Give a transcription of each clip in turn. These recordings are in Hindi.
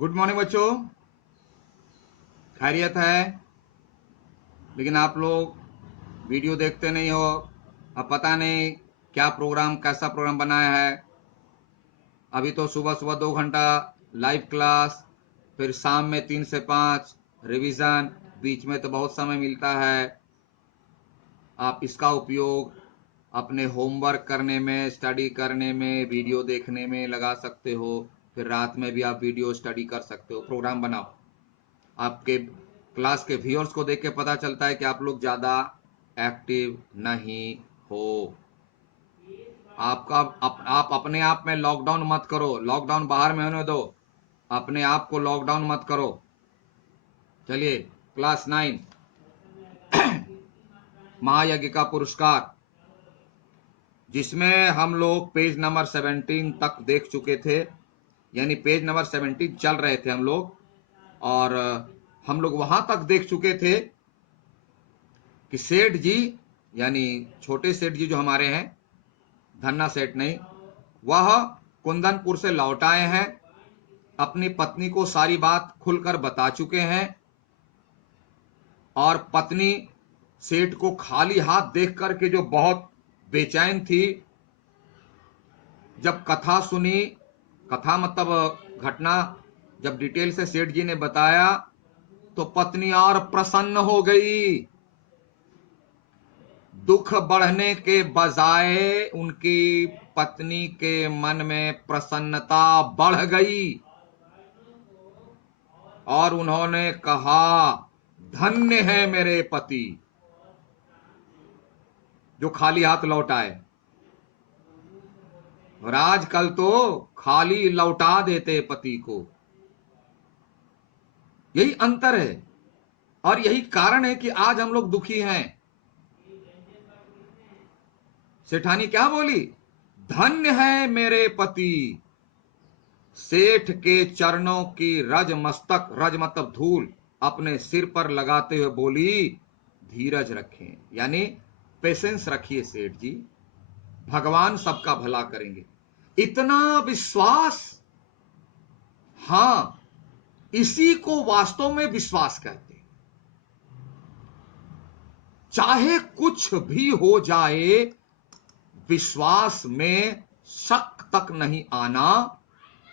गुड मॉर्निंग बच्चों, खैरियत है। लेकिन आप लोग वीडियो देखते नहीं हो। अब पता नहीं क्या प्रोग्राम, कैसा प्रोग्राम बनाया है। अभी तो सुबह सुबह 2 घंटा लाइव क्लास, फिर शाम में 3 से 5 रिवीजन, बीच में तो बहुत समय मिलता है। आप इसका उपयोग अपने होमवर्क करने में, स्टडी करने में, वीडियो देखने में लगा सकते हो। फिर रात में भी आप वीडियो स्टडी कर सकते हो। प्रोग्राम बनाओ। आपके क्लास के व्यूअर्स को देख के पता चलता है कि आप लोग ज्यादा एक्टिव नहीं हो। आप अपने आप में लॉकडाउन मत करो। लॉकडाउन बाहर में होने दो, अपने आप को लॉकडाउन मत करो। चलिए, क्लास 9 महायज्ञ का पुरस्कार, जिसमें हम लोग पेज नंबर 17 तक देख चुके थे। यानी पेज नंबर 17 चल रहे थे हम लोग, और हम लोग वहां तक देख चुके थे कि सेठ जी, यानी छोटे सेठ जी जो हमारे हैं, धन्ना सेठ नहीं, वह कुंदनपुर से लौट आए हैं। अपनी पत्नी को सारी बात खुलकर बता चुके हैं, और पत्नी सेठ को खाली हाथ देख करके जो बहुत बेचैन थी, जब कथा सुनी, कथा मतलब घटना जब डिटेल से सेठ जी ने बताया, तो पत्नी और प्रसन्न हो गई। दुख बढ़ने के बजाय उनकी पत्नी के मन में प्रसन्नता बढ़ गई, और उन्होंने कहा, धन्य है मेरे पति जो खाली हाथ लौट आए। और आजकल तो खाली लौटा देते पति को। यही अंतर है, और यही कारण है कि आज हम लोग दुखी हैं। सेठानी क्या बोली? धन्य है मेरे पति। सेठ के चरणों की रज मस्तक, रज मतलब धूल, अपने सिर पर लगाते हुए बोली, धीरज रखें, यानी पेशेंस रखिए सेठ जी, भगवान सबका भला करेंगे। इतना विश्वास, हां, इसी को वास्तव में विश्वास कहते हैं। चाहे कुछ भी हो जाए, विश्वास में शक तक नहीं आना,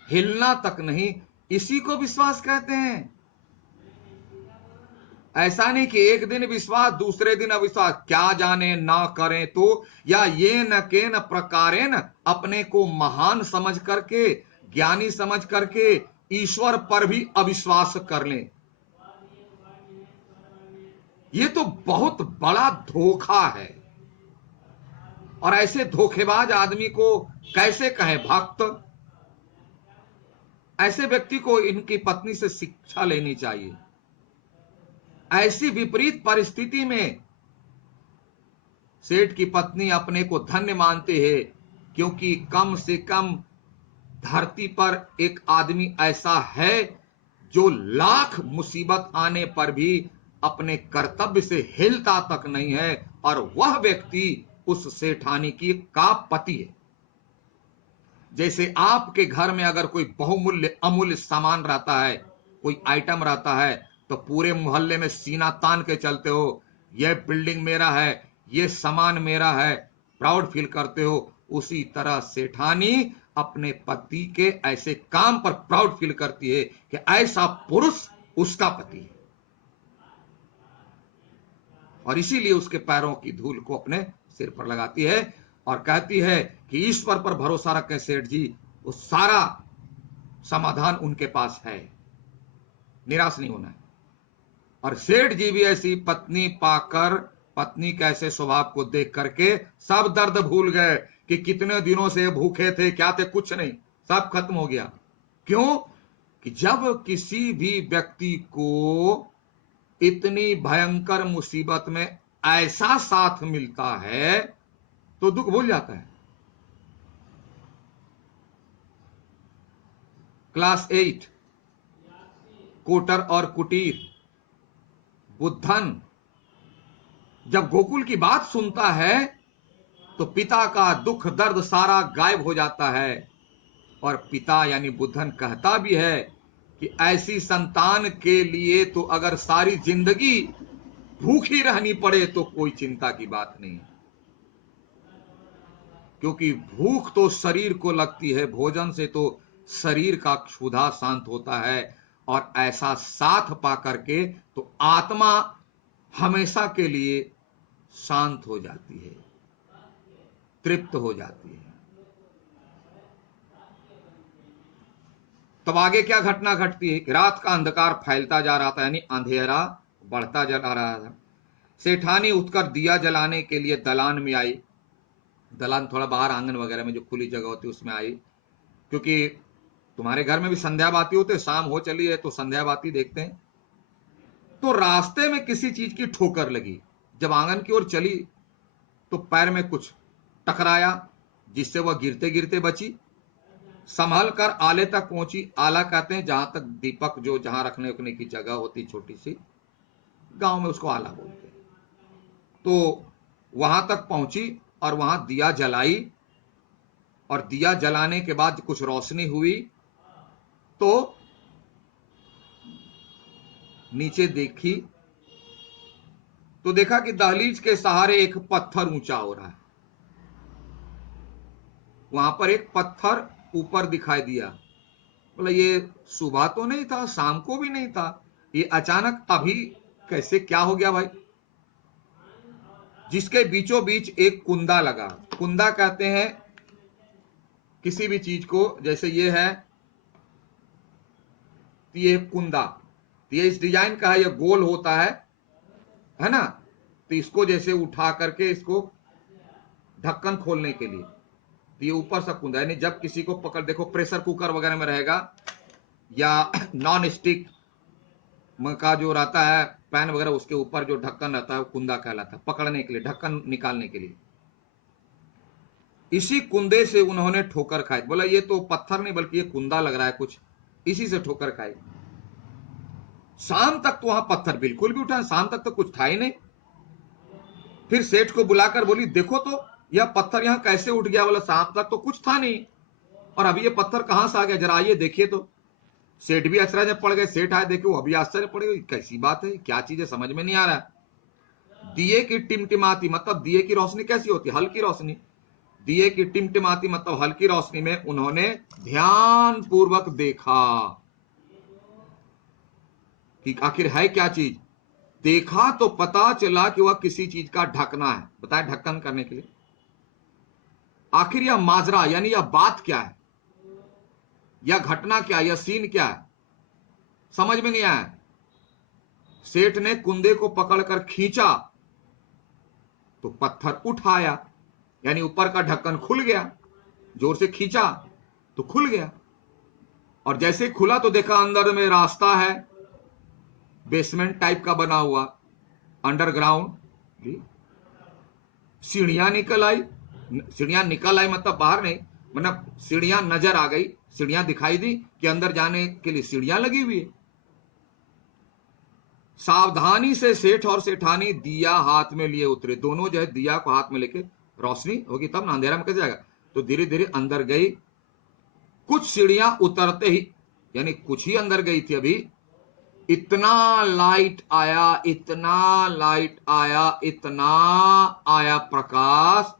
हिलना तक नहीं, इसी को विश्वास कहते हैं। ऐसा नहीं कि एक दिन विश्वास, दूसरे दिन अविश्वास, क्या जाने ना करें तो, या ये न के न प्रकारे न अपने को महान समझ करके, ज्ञानी समझ करके ईश्वर पर भी अविश्वास कर लें। ये तो बहुत बड़ा धोखा है। और ऐसे धोखेबाज आदमी को कैसे कहें भक्त? ऐसे व्यक्ति को इनकी पत्नी से शिक्षा लेनी चाहिए। ऐसी विपरीत परिस्थिति में सेठ की पत्नी अपने को धन्य मानते हैं, क्योंकि कम से कम धरती पर एक आदमी ऐसा है जो लाख मुसीबत आने पर भी अपने कर्तव्य से हिलता तक नहीं है, और वह व्यक्ति उस सेठानी की का पति है। जैसे आपके घर में अगर कोई बहुमूल्य अमूल्य सामान रहता है, कोई आइटम रहता है, तो पूरे मोहल्ले में सीना तान के चलते हो, यह बिल्डिंग मेरा है, यह सामान मेरा है, प्राउड फील करते हो। उसी तरह सेठानी अपने पति के ऐसे काम पर प्राउड फील करती है कि ऐसा पुरुष उसका पति है, और इसीलिए उसके पैरों की धूल को अपने सिर पर लगाती है, और कहती है कि ईश्वर पर भरोसा रखें सेठ जी, वो सारा समाधान उनके पास है, निराश नहीं होना है। और सेठ जी भी ऐसी पत्नी पाकर, पत्नी के ऐसे स्वभाव को देख करके सब दर्द भूल गए कि कितने दिनों से भूखे थे, क्या थे, कुछ नहीं, सब खत्म हो गया। क्यों? कि जब किसी भी व्यक्ति को इतनी भयंकर मुसीबत में ऐसा साथ मिलता है, तो दुख भूल जाता है। क्लास 8 कोटर और कुटीर, बुद्धन जब गोकुल की बात सुनता है, तो पिता का दुख दर्द सारा गायब हो जाता है, और पिता यानी बुद्धन कहता भी है कि ऐसी संतान के लिए तो अगर सारी जिंदगी भूखी रहनी पड़े तो कोई चिंता की बात नहीं, क्योंकि भूख तो शरीर को लगती है, भोजन से तो शरीर का क्षुधा शांत होता है, और ऐसा साथ पा करके तो आत्मा हमेशा के लिए शांत हो जाती है, तृप्त हो जाती है। तब आगे क्या घटना घटती है कि रात का अंधकार फैलता जा रहा था, यानी अंधेरा बढ़ता जा रहा था। सेठानी उठकर दिया जलाने के लिए दलान में आई। दलान थोड़ा बाहर आंगन वगैरह में जो खुली जगह होती है उसमें आई, क्योंकि तुम्हारे घर में भी संध्या बाती होते, शाम हो चली है तो संध्या बाती देखते हैं। तो रास्ते में किसी चीज की ठोकर लगी। जब आंगन की ओर चली तो पैर में कुछ टकराया, जिससे वह गिरते गिरते बची। संभल कर आले तक पहुंची। आला कहते हैं जहां तक दीपक, जो जहां रखने उखने की जगह होती छोटी सी, गांव में उसको आला बोलते हैं। तो वहां तक पहुंची और वहां दिया जलाई, और दिया जलाने के बाद कुछ रोशनी हुई तो नीचे देखी तो देखा कि दहलीज के सहारे एक पत्थर ऊंचा हो रहा है। वहां पर एक पत्थर ऊपर दिखाई दिया। बोला ये सुबह तो नहीं था, शाम को भी नहीं था, ये अचानक अभी कैसे, क्या हो गया भाई? जिसके बीचों बीच एक कुंदा लगा। कुंदा कहते हैं किसी भी चीज को, जैसे ये है, ये कुंदा, ये इस डिजाइन का है, ये गोल होता है ना? तो इसको जैसे उठा करके इसको ढक्कन खोलने के लिए, तो ये ऊपर से कुंदा, यानी जब किसी को पकड़, देखो प्रेशर कुकर वगैरह में रहेगा या नॉन स्टिक का जो रहता है पैन वगैरह, उसके ऊपर जो ढक्कन रहता है वो कुंदा कहलाता है, पकड़ने के लिए, ढक्कन निकालने के लिए। इसी कुंदे से उन्होंने ठोकर खाई। बोला ये तो पत्थर नहीं बल्कि ये कुंदा लग रहा है कुछ, इसी से ठोकर खाई। शाम तक तो वहां पत्थर बिल्कुल भी उठा, शाम तक तो कुछ था ही नहीं। फिर सेठ को बुलाकर बोली देखो तो यह पत्थर यहां कैसे उठ गया? बोला शाम तक तो कुछ था नहीं, और अभी ये पत्थर कहां से आ गया, जरा आइए देखिए। तो सेठ भी आश्चर्य में पड़ गए। सेठ आए, देखे, वो अभी आश्चर्य पड़ गए, कैसी बात है, क्या चीज है, समझ में नहीं आ रहा। दिए की टिमटिमाती, मतलब दिए की रोशनी कैसी होती है? हल्की रोशनी। दिए की टिमटिमाती मतलब हल्की रोशनी में उन्होंने ध्यान पूर्वक देखा कि आखिर है क्या चीज। देखा तो पता चला कि वह किसी चीज का ढकना है, बताए ढक्कन करने के लिए। आखिर यह माजरा यानी यह बात क्या है, यह घटना क्या है, यह सीन क्या है, समझ में नहीं आया। सेठ ने कुंदे को पकड़कर खींचा तो पत्थर उठाया, यानी ऊपर का ढक्कन खुल गया। जोर से खींचा तो खुल गया, और जैसे खुला तो देखा अंदर में रास्ता है, बेसमेंट टाइप का बना हुआ, अंडरग्राउंड। सीढ़ियां निकल आई। सीढ़ियां निकल आई मतलब बाहर नहीं, मतलब सीढ़ियां नजर आ गई, सीढ़ियां दिखाई दी कि अंदर जाने के लिए सीढ़ियां लगी हुई है। सावधानी से सेठ और सेठानी दिया हाथ में लिए उतरे। दोनों जो है दिया को हाथ में लेके, रोशनी होगी तब ना, अंधेरा में कैसे जाएगा, तो धीरे धीरे अंदर गई। कुछ सीढ़ियां उतरते ही, यानी कुछ ही अंदर गई थी अभी, इतना लाइट आया, इतना लाइट आया, इतना आया प्रकाश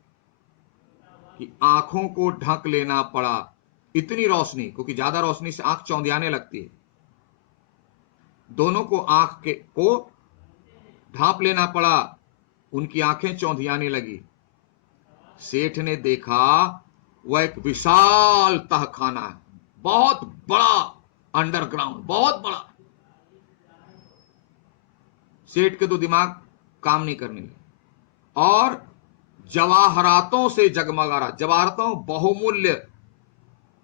कि आंखों को ढक लेना पड़ा। इतनी रोशनी, क्योंकि ज्यादा रोशनी से आंख चौंधियाने लगती है, दोनों को आंख के को ढांप लेना पड़ा। उनकी आंखें चौंधियाने लगी। सेठ ने देखा वह एक विशाल तहखाना है, बहुत बड़ा, अंडरग्राउंड, बहुत बड़ा। सेठ के तो दिमाग काम नहीं करने लगे, और जवाहरातों से जगमगा रहा। जवाहरातों बहुमूल्य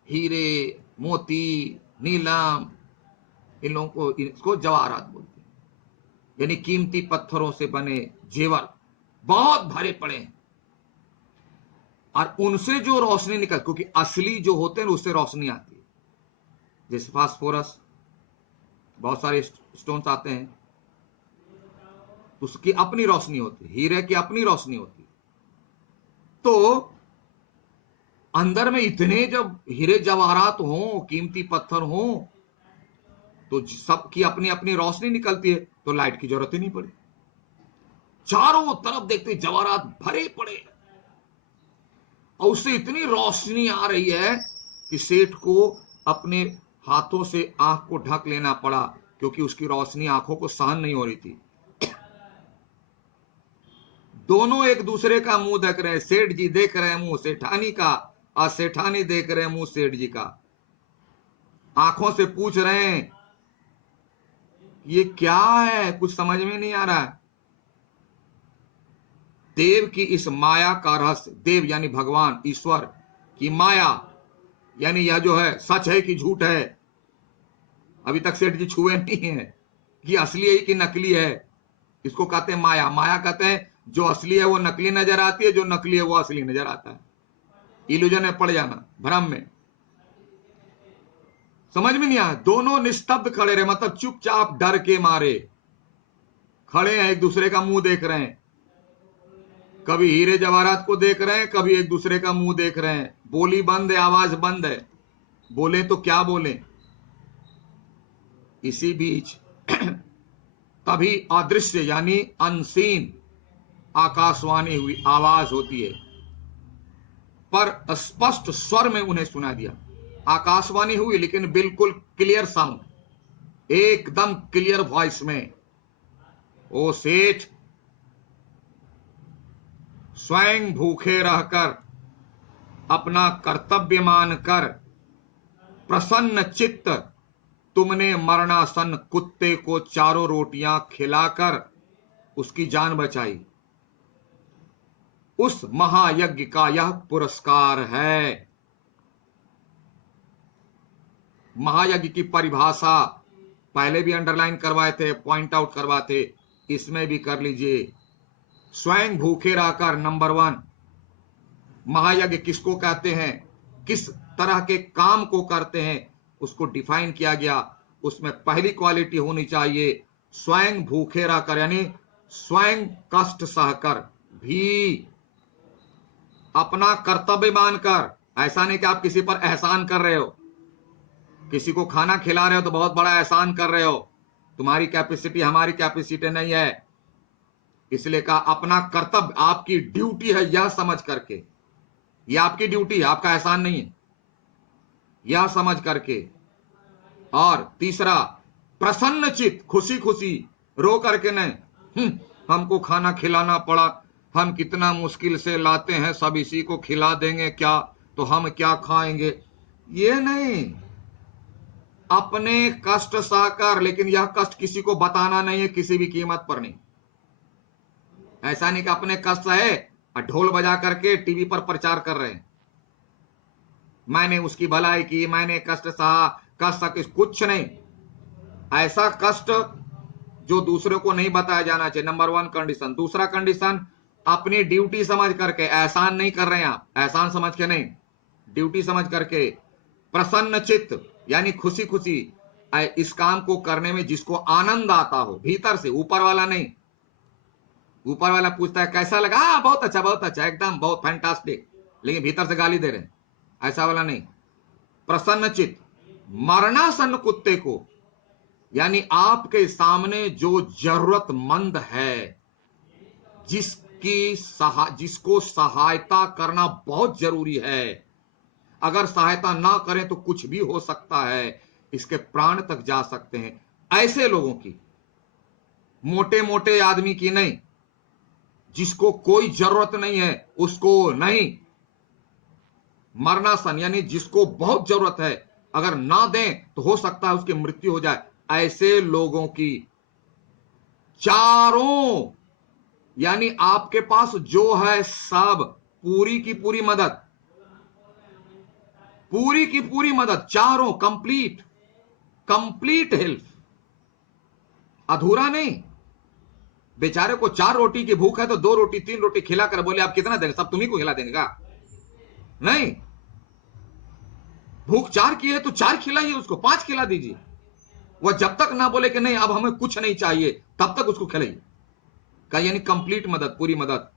हीरे, मोती, नीलम, इन लोगों को, इसको जवाहरात बोलते हैं, यानी कीमती पत्थरों से बने जेवर बहुत भरे पड़े हैं। और उनसे जो रोशनी निकल, क्योंकि असली जो होते हैं उससे रोशनी आती है, जैसे फास्फोरस, बहुत सारे स्टोन्स आते हैं, उसकी अपनी रोशनी होती है, हीरे की अपनी रोशनी होती है। तो अंदर में इतने जब हीरे जवाहरात हों, कीमती पत्थर हों, तो सबकी अपनी अपनी रोशनी निकलती है, तो लाइट की जरूरत ही नहीं पड़ी। चारों तरफ देखते जवाहरात भरे पड़े और उससे इतनी रोशनी आ रही है कि सेठ को अपने हाथों से आंख को ढक लेना पड़ा, क्योंकि उसकी रोशनी आंखों को सहन नहीं हो रही थी। दोनों एक दूसरे का मुंह देख रहे हैं। सेठ जी देख रहे हैं मुंह सेठानी का और सेठानी देख रहे हैं मुंह सेठ जी का। आंखों से पूछ रहे हैं ये क्या है, कुछ समझ में नहीं आ रहा है। देव की इस माया का रहस्य, देव यानी भगवान ईश्वर की माया, यानी यह जो है सच है कि झूठ है, अभी तक सेठ जी छुए नहीं है कि असली है कि नकली है। इसको कहते हैं माया। माया कहते हैं जो असली है वो नकली नजर आती है, जो नकली है वो असली नजर आता है। इल्यूजन में पड़ जाना, भ्रम में। समझ में नहीं आया। दोनों निस्तब्ध खड़े रहे, मतलब चुपचाप डर के मारे खड़े हैं, एक दूसरे का मुंह देख रहे हैं। कभी हीरे जवाहरात को देख रहे हैं, कभी एक दूसरे का मुंह देख रहे हैं। बोली बंद है, आवाज बंद है, बोले तो क्या बोले। इसी बीच तभी अदृश्य यानी अनसीन आकाशवाणी हुई, आवाज होती है, पर स्पष्ट स्वर में उन्हें सुना दिया। आकाशवाणी हुई लेकिन बिल्कुल क्लियर साउंड, एकदम क्लियर वॉइस में। ओ सेठ, स्वयं भूखे रहकर अपना कर्तव्य मानकर प्रसन्न चित्त तुमने मरणासन कुत्ते को चारों रोटियां खिलाकर उसकी जान बचाई। उस महायज्ञ का यह पुरस्कार है। महायज्ञ की परिभाषा पहले भी अंडरलाइन करवाए थे, पॉइंट आउट करवाते, इसमें भी कर लीजिए। स्वयं भूखे रहकर, नंबर 1, महायज्ञ किसको कहते हैं, किस तरह के काम को करते हैं, उसको डिफाइन किया गया। उसमें पहली क्वालिटी होनी चाहिए स्वयं भूखे रहकर, यानी स्वयं कष्ट सहकर भी अपना कर्तव्य मानकर। ऐसा नहीं कि आप किसी पर एहसान कर रहे हो, किसी को खाना खिला रहे हो तो बहुत बड़ा एहसान कर रहे हो, तुम्हारी कैपेसिटी हमारी कैपेसिटी नहीं है। इसलिए कहा अपना कर्तव्य, आपकी ड्यूटी है यह समझ करके, यह आपकी ड्यूटी है, आपका एहसान नहीं है, यह समझ करके। और तीसरा, प्रसन्न चित्त, खुशी खुशी, रो करके नहीं, हमको खाना खिलाना पड़ा, हम कितना मुश्किल से लाते हैं, सब इसी को खिला देंगे क्या, तो हम क्या खाएंगे, ये नहीं। अपने कष्ट सहकर, लेकिन यह कष्ट किसी को बताना नहीं है, किसी भी कीमत पर नहीं। ऐसा नहीं कि अपने कष्ट है और ढोल बजा करके टीवी पर प्रचार कर रहे हैं, मैंने उसकी भलाई की, मैंने कष्ट सहा, कष्ट सके, कुछ नहीं। ऐसा कष्ट जो दूसरों को नहीं बताया जाना चाहिए, नंबर 1 कंडीशन। दूसरा कंडीशन, अपनी ड्यूटी समझ करके, एहसान नहीं कर रहे हैं आप, एहसान समझ के नहीं, ड्यूटी समझ करके। प्रसन्न चित्त यानी खुशी खुशी इस काम को करने में जिसको आनंद आता हो भीतर से, ऊपर वाला नहीं। ऊपर वाला पूछता है कैसा लगा, बहुत अच्छा, एकदम बहुत फैंटास्टिक, लेकिन भीतर से गाली दे रहे हैं, ऐसा वाला नहीं। प्रसन्न चित्त, मरणासन्न कुत्ते को, यानी आपके सामने जो जरूरतमंद है, जिसको सहायता करना बहुत जरूरी है, अगर सहायता ना करें तो कुछ भी हो सकता है, इसके प्राण तक जा सकते हैं, ऐसे लोगों की, मोटे मोटे आदमी की नहीं, जिसको कोई जरूरत नहीं है उसको नहीं। मरणासन यानी जिसको बहुत जरूरत है, अगर ना दें तो हो सकता है उसकी मृत्यु हो जाए, ऐसे लोगों की चारों, यानी आपके पास जो है सब, पूरी की पूरी मदद, पूरी की पूरी मदद, चारों, कंप्लीट कंप्लीट हेल्प, अधूरा नहीं। बेचारे को 4 रोटी की भूख है तो 2 रोटी 3 रोटी खिला कर बोले आप कितना देंगे, सब तुम्ही को खिला देंगे क्या, नहीं। भूख 4 की है तो 4 खिलाइए उसको, 5 खिला दीजिए। वह जब तक ना बोले कि नहीं अब हमें कुछ नहीं चाहिए, तब तक उसको खिलाइए। का यानी कंप्लीट मदद, पूरी मदद,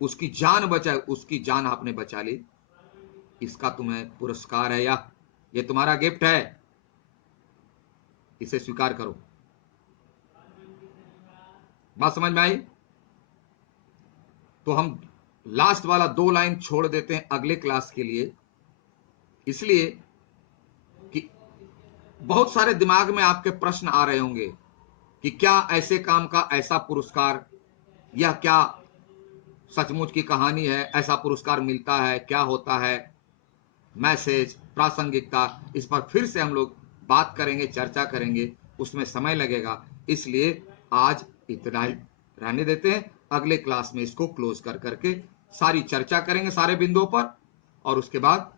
उसकी जान बचाए, उसकी जान आपने बचा ली, इसका तुम्हें पुरस्कार है, या ये तुम्हारा गिफ्ट है, इसे स्वीकार करो। बात समझ में आई? तो हम लास्ट वाला 2 लाइन छोड़ देते हैं अगले क्लास के लिए, इसलिए कि बहुत सारे दिमाग में आपके प्रश्न आ रहे होंगे कि क्या ऐसे काम का ऐसा पुरस्कार, यह क्या सचमुच की कहानी है, ऐसा पुरस्कार मिलता है, क्या होता है, मैसेज, प्रासंगिकता, इस पर फिर से हम लोग बात करेंगे, चर्चा करेंगे, उसमें समय लगेगा, इसलिए आज इतना ही रहने देते हैं। अगले क्लास में इसको क्लोज कर करके सारी चर्चा करेंगे सारे बिंदुओं पर, और उसके बाद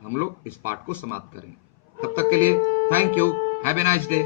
हम लोग इस पाठ को समाप्त करेंगे। तब तक के लिए thank you, have a nice day.